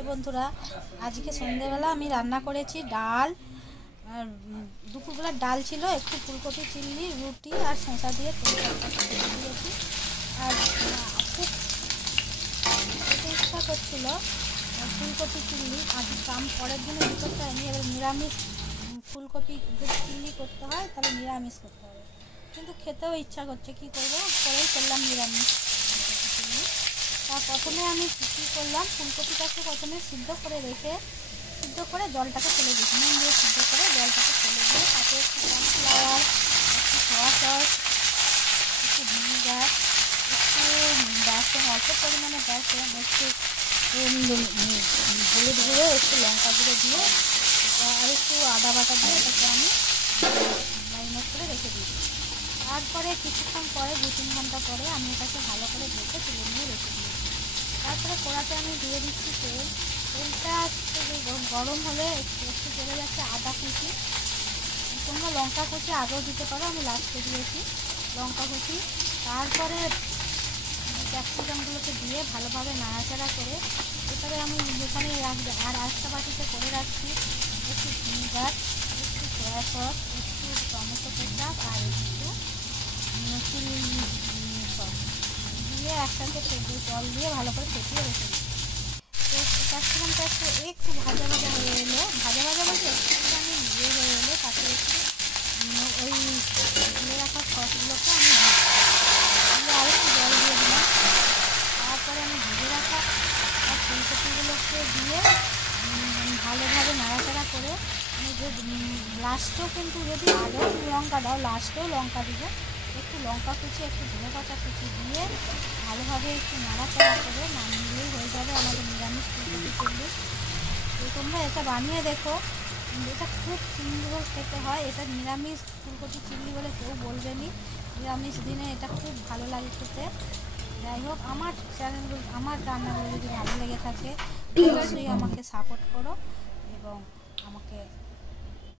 High বন্ধুরা, আজকে সন্ধ্যেবেলা আমি রান্না করেছি ডাল। আর দুপুরবেলার ডাল ছিল, একটু ফুলকপি চিল্লি, রুটি আর শসা দিয়ে দিয়েছি। আর খুব খেতে ইচ্ছা করছিল ফুলকপি চিল্লি। আজ পরের দিনে কী করতে হয়নি, এবার নিরামিষ ফুলকপি যদি চিল্লি করতে হয় তাহলে নিরামিষ করতে হবে, কিন্তু খেতেও ইচ্ছা করছে, কী করবো, করেই করলাম নিরামিষ ফুলকপি চিল্লি। তা প্রথমে আমি কী করলাম, ফুলকপিটাকে প্রথমে সিদ্ধ করে জলটাকে ফেলে দিয়েছি, নুন দিয়ে সিদ্ধ করে জলটাকে ফেলে দিয়ে তাতে একটু কর্নফ্লাওয়ার, একটু সয়া সস, একটু ভিনিগার, একটু বেসন, অল্প পরিমাণে বেসন, একটু হলুদ গুঁড়ো, একটু লঙ্কা গুঁড়ো দিয়ে আর একটু আদা বাটা দিয়ে এটাকে আমি ম্যারিনেট করে রেখে দিই। তারপরে কিছুক্ষণ পরে 2-3 ঘন্টা পরে আমি এটাকে ভালো করে ভেজে তুলে নিয়ে রেখে দিয়েছি। তারপরে কড়াতে আমি দিয়ে দিচ্ছি তেলটা গরম হলে একটু চলে যাচ্ছে আদা কুচি, তোমরা লঙ্কা কুচি আগেও দিতে পারো, আমি লাস্টে দিয়েছি লঙ্কা কুচি। তারপরে ক্যাপসিকামগুলোকে দিয়ে ভালোভাবে নাড়াচাড়া করে এবারে আমি এখানে আর একটা বাটিতে করে রাখছি একটু ভিনিগার, একটু সয়া সস, একটু টমেটো কেচাপ আর একটু চিলি সস দিয়ে একসাথে জল দিয়ে ভালো করে ফেটিয়ে রেখে দিই। তো ক্যাপসিকামটা একটু ভাজা হয়ে এলে, ভাজা বলতে একটুখানি হয়ে এলে তাতে একটু ওই দিয়ে রাখা সসগুলোকে আমি দিয়ে আর একটু জল দিয়ে দিলাম। তারপরে আমি ভেজে রাখা ফুলকপিগুলোকে দিয়ে ভালোভাবে নাড়াচাড়া করে আমি যে লাস্টেও, কিন্তু যদি আগেও লঙ্কা দাও লাস্টেও লঙ্কা দিবে, একটু লঙ্কা কুচি, একটু ধনেপাতা কুচি দিয়ে ভালোভাবে একটু নাড়াচাড়া করে নামিয়েই হয়ে যাবে আমাদের নিরামিষ ফুলকপি চিল্লি। তো তোমরা এটা বানিয়ে দেখো, এটা খুব সুন্দর খেতে হয়। এটা নিরামিষ ফুলকপি চিল্লি বলে কেউ বলবে নি, নিরামিষ দিনে এটা খুব ভালো লাগে খেতে। যাই হোক, আমার চ্যানেলগুলো, আমার রান্নাগুলো যদি ভালো লেগে থাকে অবশ্যই আমাকে সাপোর্ট করো এবং আমাকে